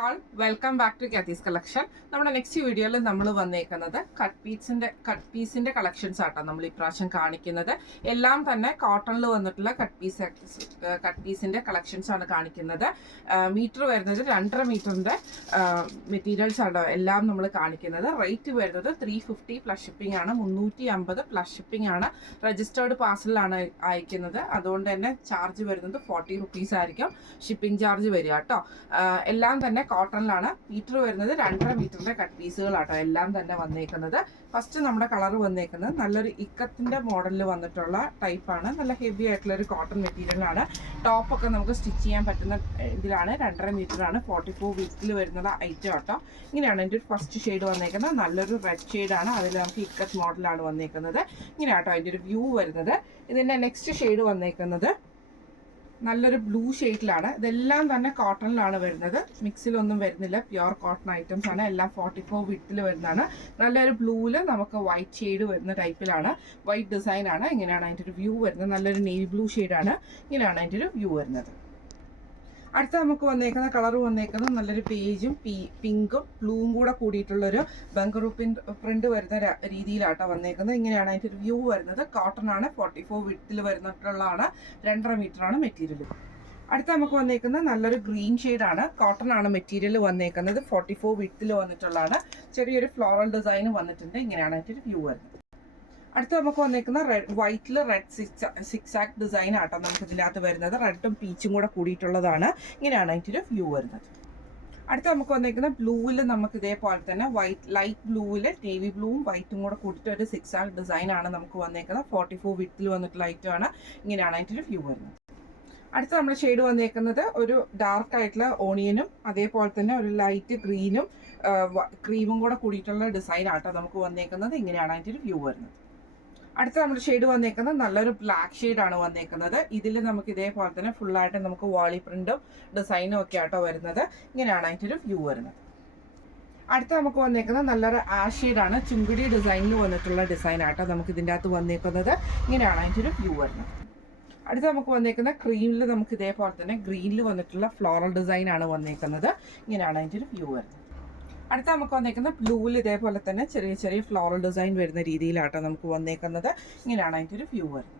All welcome back to Kathees collection. നമ്മുടെ next വീഡിയോയിൽ നമ്മൾ വന്നേക്കുന്നത് കട്ട് പീസിന്റെ കളക്ഷൻസ് ആട്ടോ നമ്മൾ ഇപ്രാവശ്യം കാണിക്കുന്നത്. എല്ലാം തന്നെ കോട്ടണിൽ വന്നിട്ടുള്ള കട്ട് പീസിന്റെ കളക്ഷൻസ് ആണ് കാണിക്കുന്നത്. മീറ്റർ വരുന്നത് 2.5 മീറ്ററിന്റെ മെറ്റീരിയൽസ് ആണോ എല്ലാം നമ്മൾ കാണിക്കുന്നത്. റേറ്റ് വരുന്നത് 350 പ്ലസ് ഷിപ്പിംഗ് ആണ്, 350 പ്ലസ് ഷിപ്പിംഗ് ആണ്. രജിസ്റ്റേർഡ് പാർസലാണ് അയക്കുന്നത്, അതുകൊണ്ട് തന്നെ ചാർജ് വരുന്നത് 40 റുപ്പീസ് ആയിരിക്കും ഷിപ്പിംഗ് ചാർജ് വരിക കേട്ടോ. എല്ലാം തന്നെ കോട്ടണിലാണ്. മീറ്റർ വരുന്നത് 2.5 മീറ്ററിന്റെ കട്ട് പീസുകളാട്ടോ എല്ലാം തന്നെ വന്നേക്കുന്നത്. ഫസ്റ്റ് നമ്മുടെ കളർ വന്നേക്കുന്നത് നല്ലൊരു ഇക്കത്തിന്റെ മോഡലിൽ വന്നിട്ടുള്ള ടൈപ്പാണ്. നല്ല ഹെവി ആയിട്ടുള്ള ഒരു കോട്ടൺ മെറ്റീരിയലാണ്. ടോപ്പൊക്കെ നമുക്ക് സ്റ്റിച്ച് ചെയ്യാൻ പറ്റുന്ന ഇതിലാണ്. 2.5 മീറ്ററാണ്. 44 വീക്കിൽ വരുന്ന ഐറ്റം ആട്ടോ. ഇങ്ങനെയാണ് എൻ്റെ ഒരു ഫസ്റ്റ് ഷെയ്ഡ് വന്നേക്കുന്നത്. നല്ലൊരു റെഡ് ഷെയ്ഡാണ്. അതിൽ നമുക്ക് ഇക്കത്ത് മോഡലാണ് വന്നേക്കുന്നത്. ഇങ്ങനെയാട്ടോ അതിൻ്റെ ഒരു വ്യൂ വരുന്നത്. ഇതിൻ്റെ നെക്സ്റ്റ് ഷെയ്ഡ് വന്നേക്കുന്നത് നല്ലൊരു ബ്ലൂ ഷെയ്ഡിലാണ്. ഇതെല്ലാം തന്നെ കോട്ടണിലാണ് വരുന്നത്, മിക്സിലൊന്നും വരുന്നില്ല. പ്യുവർ കോട്ടൺ ഐറ്റംസ് ആണ്. എല്ലാം 44 വിഡ്ത്തിൽ വരുന്നതാണ്. നല്ലൊരു ബ്ലൂവിൽ നമുക്ക് വൈറ്റ് ഷെയ്ഡ് വരുന്ന ടൈപ്പിലാണ്. വൈറ്റ് ഡിസൈൻ ആണ്. ഇങ്ങനെയാണ് അതിൻ്റെ ഒരു വ്യൂ വരുന്നത്. നല്ലൊരു നേവി ബ്ലൂ ഷെയ്ഡാണ്. ഇങ്ങനെയാണ് അതിൻ്റെ ഒരു വ്യൂ വരുന്നത്. അടുത്ത നമുക്ക് വന്നേക്കുന്ന കളർ വന്നേക്കുന്നത് നല്ലൊരു പേജും പിങ്കും ബ്ലൂവും കൂടെ കൂടിയിട്ടുള്ളൊരു ബംഗറൂ പ്രിന്റ് വരുന്ന രീതിയിലാട്ടോ വന്നേക്കുന്നത്. ഇങ്ങനെയാണ് അതിൻ്റെ ഒരു വ്യൂ വരുന്നത്. കോട്ടൺ ആണ്. 44 വിഡ്ത്തിൽ വരുന്നിട്ടുള്ളതാണ്. 2.5 മീറ്ററാണ് മെറ്റീരിയൽ. അടുത്ത നമുക്ക് വന്നേക്കുന്നത് നല്ലൊരു ഗ്രീൻ ഷെയ്ഡാണ്. കോട്ടൺ ആണ് മെറ്റീരിയൽ വന്നേക്കുന്നത്. 44 വിഡ്ത്തിൽ വന്നിട്ടുള്ളതാണ്. ചെറിയൊരു ഫ്ലോറൽ ഡിസൈൻ വന്നിട്ടുണ്ട്. ഇങ്ങനെയാണ് അതിൻ്റെ ഒരു വ്യൂ വരുന്നത്. അടുത്ത നമുക്ക് വന്നേക്കുന്ന വൈറ്റിൽ റെഡ് സിക്സാക്ട് ഡിസൈൻ ആട്ടോ നമുക്ക് ഇതിനകത്ത് വരുന്നത്. റെഡും പീച്ചും കൂടെ കൂടിയിട്ടുള്ളതാണ്. ഇങ്ങനെയാണ് അതിൻ്റെ ഒരു വ്യൂ വരുന്നത്. അടുത്ത നമുക്ക് വന്നേക്കുന്ന ബ്ലൂവിൽ നമുക്ക് ഇതേപോലെ തന്നെ ലൈറ്റ് ബ്ലൂവിൽ നേവി ബ്ലൂവും വൈറ്റും കൂടെ കൂടിയിട്ട് ഒരു സിക്സാക്ട് ഡിസൈൻ ആണ് നമുക്ക് വന്നേക്കുന്നത്. 44 വിഡ്ത്തിൽ വന്നിട്ടുള്ള ഐറ്റം ആണ്. ഇങ്ങനെയാണ് അതിൻ്റെ ഒരു വ്യൂ വരുന്നത്. അടുത്ത നമ്മുടെ ഷെയ്ഡ് വന്നേക്കുന്നത് ഒരു ഡാർക്ക് ആയിട്ടുള്ള ഓണിയനും അതേപോലെ തന്നെ ഒരു ലൈറ്റ് ഗ്രീനും ക്രീമും കൂടെ കൂടിയിട്ടുള്ള ഡിസൈൻ ആട്ടോ നമുക്ക് വന്നേക്കുന്നത്. ഇങ്ങനെയാണ് അതിൻ്റെ ഒരു വ്യൂ വരുന്നത്. അടുത്ത നമ്മുടെ ഷെയ്ഡ് വന്നേക്കുന്നത് നല്ലൊരു ബ്ലാക്ക് ഷെയ്ഡാണ് വന്നേക്കുന്നത്. ഇതിൽ നമുക്ക് ഇതേപോലെ തന്നെ ഫുള്ളായിട്ട് നമുക്ക് വാളി പ്രിന്റും ഡിസൈനും ഒക്കെ ആട്ടോ വരുന്നത്. ഇങ്ങനെയാണ് അതിൻ്റെ ഒരു വ്യൂ വരുന്നത്. അടുത്ത നമുക്ക് വന്നേക്കുന്നത് നല്ലൊരു ആഷ് ഷെയ്ഡാണ്. ചുങ്കിടി ഡിസൈനിൽ വന്നിട്ടുള്ള ഡിസൈൻ ആട്ടോ നമുക്ക് ഇതിൻ്റെ അകത്ത് വന്നേക്കുന്നത്. ഇങ്ങനെയാണ് അതിൻ്റെ ഒരു വ്യൂ വരുന്നത്. അടുത്ത നമുക്ക് വന്നേക്കുന്ന ക്രീമിൽ നമുക്ക് ഇതേപോലെ തന്നെ ഗ്രീനിൽ വന്നിട്ടുള്ള ഫ്ലോറൽ ഡിസൈൻ ആണ് വന്നേക്കുന്നത്. ഇങ്ങനെയാണ് അതിൻ്റെ ഒരു വ്യൂ വരുന്നത്. അടുത്ത നമുക്ക് വന്നേക്കുന്ന ബ്ലൂവിൽ ഇതേപോലെ തന്നെ ചെറിയ ചെറിയ ഫ്ലോറൽ ഡിസൈൻ വരുന്ന രീതിയിലാട്ടോ നമുക്ക് വന്നേക്കുന്നത്. ഇങ്ങനെയാണ് അതിൻ്റെ ഒരു വ്യൂ വരുന്നത്.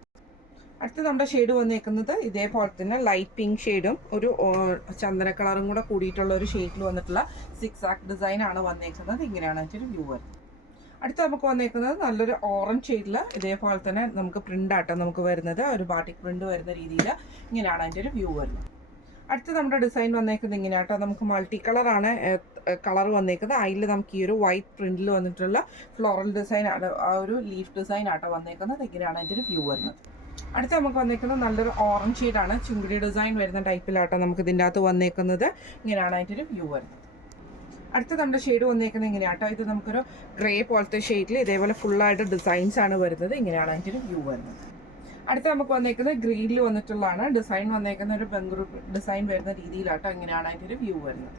അടുത്ത നമ്മുടെ ഷെയ്ഡ് വന്നേക്കുന്നത് ഇതേപോലെ തന്നെ ലൈറ്റ് പിങ്ക് ഷെയ്ഡും ഒരു ചന്ദന കളറും കൂടെ കൂടിയിട്ടുള്ള ഒരു ഷെയ്ഡിൽ വന്നിട്ടുള്ള സിക്സാക്ട് ഡിസൈൻ ആണ് വന്നേക്കുന്നത്. ഇങ്ങനെയാണ് അതിൻ്റെ ഒരു വ്യൂ വരുന്നത്. അടുത്ത നമുക്ക് വന്നേക്കുന്നത് നല്ലൊരു ഓറഞ്ച് ഷെയ്ഡിൽ ഇതേപോലെ തന്നെ നമുക്ക് പ്രിന്റ് ആട്ടോ നമുക്ക് വരുന്നത്. ഒരു ബാട്ടിക് പ്രിന്റ് വരുന്ന രീതിയിൽ ഇങ്ങനെയാണ് അതിൻ്റെ ഒരു വ്യൂ വരുന്നത്. അടുത്ത നമ്മുടെ ഡിസൈൻ വന്നേക്കുന്നത് ഇങ്ങനെയാട്ടോ. നമുക്ക് മൾട്ടി കളറാണ് കളർ വന്നേക്കുന്നത്. അതിൽ നമുക്ക് ഈ ഒരു വൈറ്റ് പ്രിന്റിൽ വന്നിട്ടുള്ള ഫ്ലോറൽ ഡിസൈൻ ആണ്, ആ ഒരു ലീഫ് ഡിസൈൻ ആട്ടോ വന്നേക്കുന്നത്. ഇങ്ങനെയാണ് അതിൻ്റെ ഒരു വ്യൂ വരുന്നത്. അടുത്ത നമുക്ക് വന്നേക്കുന്നത് നല്ലൊരു ഓറഞ്ച് ഷെയ്ഡാണ്. ചുങ്കിടി ഡിസൈൻ വരുന്ന ടൈപ്പിലാട്ടോ നമുക്ക് ഇതിൻ്റെ അകത്ത് വന്നേക്കുന്നത്. ഇങ്ങനെയാണ് അതിൻ്റെ ഒരു വ്യൂ വരുന്നത്. അടുത്ത നമ്മുടെ ഷെയ്ഡ് വന്നേക്കുന്നത് ഇങ്ങനെയാട്ടോ. ഇത് നമുക്കൊരു ഗ്രേ പോലത്തെ ഷെയ്ഡിൽ ഇതേപോലെ ഫുള്ളായിട്ട് ഡിസൈൻസ് ആണ് വരുന്നത്. ഇങ്ങനെയാണ് അതിൻ്റെ ഒരു വ്യൂ വരുന്നത്. അടുത്ത നമുക്ക് വന്നേക്കുന്നത് ഗ്രീനിൽ വന്നിട്ടുള്ളതാണ്. ഡിസൈൻ വന്നേക്കുന്ന ഒരു ബംഗറൂ ഡിസൈൻ വരുന്ന രീതിയിലാട്ടോ. ഇങ്ങനെയാണ് അതിൻ്റെ ഒരു വ്യൂ വരുന്നത്.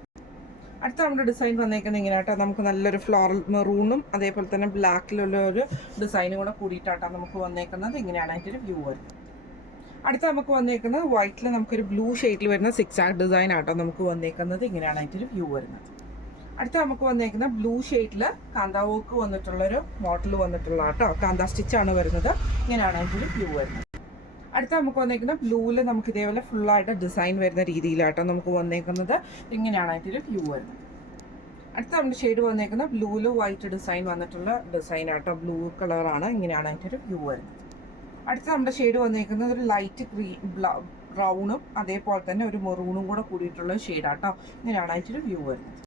അടുത്ത നമ്മുടെ ഡിസൈൻ വന്നേക്കുന്നത് ഇങ്ങനെയാട്ടോ. നമുക്ക് നല്ലൊരു ഫ്ലോറൽ മെറൂണും അതേപോലെ തന്നെ ബ്ലാക്കിലുള്ള ഒരു ഡിസൈനും കൂടെ കൂടിയിട്ടാട്ടോ നമുക്ക് വന്നേക്കുന്നത്. ഇങ്ങനെയാണ് അതിൻ്റെ ഒരു വ്യൂ വരുന്നത്. അടുത്ത നമുക്ക് വന്നേക്കുന്നത് വൈറ്റിൽ നമുക്കൊരു ബ്ലൂ ഷെയ്ഡിൽ വരുന്ന സിക്സാക്ട് ഡിസൈൻ ആട്ടോ നമുക്ക് വന്നേക്കുന്നത്. ഇങ്ങനെയാണ് അതിൻ്റെ ഒരു വ്യൂ വരുന്നത്. അടുത്ത നമുക്ക് വന്നേക്കുന്ന ബ്ലൂ ഷെയ്ഡിൽ കാന്താ വർക്ക് വന്നിട്ടുള്ളൊരു മോഡൽ വന്നിട്ടുള്ള കേട്ടോ. കാന്താ സ്റ്റിച്ചാണ് വരുന്നത്. ഇങ്ങനെയാണ് അതിൻ്റെ ഒരു വ്യൂ വരുന്നത്. അടുത്ത നമുക്ക് വന്നേക്കുന്ന ബ്ലൂവിൽ നമുക്ക് ഇതേപോലെ ഫുള്ളായിട്ട് ഡിസൈൻ വരുന്ന രീതിയിലാട്ടോ നമുക്ക് വന്നേക്കുന്നത്. ഇങ്ങനെയാണ് അതിൻ്റെ ഒരു വ്യൂ വരുന്നത്. അടുത്ത നമ്മുടെ ഷെയ്ഡ് വന്നേക്കുന്ന ബ്ലൂവിൽ വൈറ്റ് ഡിസൈൻ വന്നിട്ടുള്ള ഡിസൈൻ ആട്ടോ. ബ്ലൂ കളറാണ്. ഇങ്ങനെയാണ് അതിൻ്റെ ഒരു വ്യൂ വരുന്നത്. അടുത്ത നമ്മുടെ ഷെയ്ഡ് വന്നേക്കുന്നത് ഒരു ലൈറ്റ് ബ്രൗണും അതേപോലെ തന്നെ ഒരു മെറൂണും കൂടെ കൂടിയിട്ടുള്ള ഷെയ്ഡാട്ടോ. ഇങ്ങനെയാണ് അതിൻ്റെ ഒരു വ്യൂ വരുന്നത്.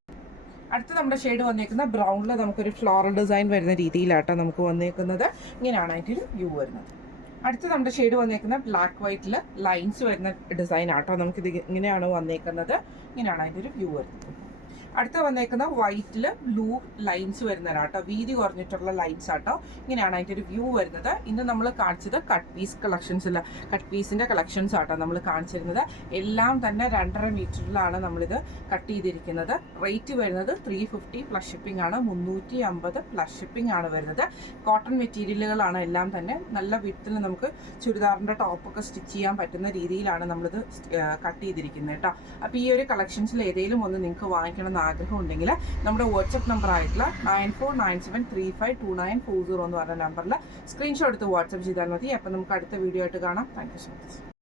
അടുത്ത നമ്മുടെ ഷെയ്ഡ് വന്നേക്കുന്ന ബ്രൗണിൽ നമുക്കൊരു ഫ്ലോറൽ ഡിസൈൻ വരുന്ന രീതിയിലാട്ടോ നമുക്ക് വന്നേക്കുന്നത്. ഇങ്ങനെയാണ് അതിൻ്റെ ഒരു വ്യൂ വരുന്നത്. അടുത്ത നമ്മുടെ ഷെയ്ഡ് വന്നേക്കുന്ന ബ്ലാക്ക് വൈറ്റിൽ ലൈൻസ് വരുന്ന ഡിസൈൻ ആട്ടോ നമുക്കിത് ഇങ്ങനെയാണ് വന്നേക്കുന്നത്. ഇങ്ങനെയാണ് അതിൻ്റെ ഒരു വ്യൂ വരുന്നത്. അടുത്ത വന്നേക്കുന്ന വൈറ്റിൽ ബ്ലൂ ലൈൻസ് വരുന്നതാണ് വീതി കുറഞ്ഞിട്ടുള്ള ലൈൻസ് ആട്ടോ. ഇങ്ങനെയാണ് അതിൻ്റെ ഒരു വ്യൂ വരുന്നത്. ഇന്ന് നമ്മൾ കാണിച്ചത് കട്ട് പീസ് കളക്ഷൻസിൽ കട്ട് പീസിൻ്റെ കളക്ഷൻസ് ആട്ടോ നമ്മൾ കാണിച്ചിരുന്നത്. എല്ലാം തന്നെ 2.5 മീറ്ററിലാണ് നമ്മളിത് കട്ട് ചെയ്തിരിക്കുന്നത്. റേറ്റ് വരുന്നത് 350 പ്ലസ് ഷിപ്പിംഗ് ആണ്, 350 പ്ലസ് ഷിപ്പിംഗ് ആണ് വരുന്നത്. കോട്ടൺ മെറ്റീരിയലുകളാണ് എല്ലാം തന്നെ. നല്ല വിത്തിൽ നമുക്ക് ചുരിദാറിൻ്റെ ടോപ്പൊക്കെ സ്റ്റിച്ച് ചെയ്യാൻ പറ്റുന്ന രീതിയിലാണ് നമ്മളിത് കട്ട് ചെയ്തിരിക്കുന്നത് കേട്ടോ. അപ്പോൾ ഈ ഒരു കളക്ഷൻസിൽ ഏതെങ്കിലും ഒന്ന് നിങ്ങൾക്ക് വാങ്ങിക്കണമെന്ന് ആഗ്രഹം ഉണ്ടെങ്കിൽ നമ്മുടെ വാട്സപ്പ് നമ്പർ ആയിട്ടുള്ള 9497352940 എന്ന് പറഞ്ഞ നമ്പറിൽ സ്ക്രീൻഷോട്ട് എടുത്ത് വാട്സപ്പ് ചെയ്താൽ മതി. അപ്പം നമുക്ക് അടുത്ത വീഡിയോ ആയിട്ട് കാണാം. Thank you so much.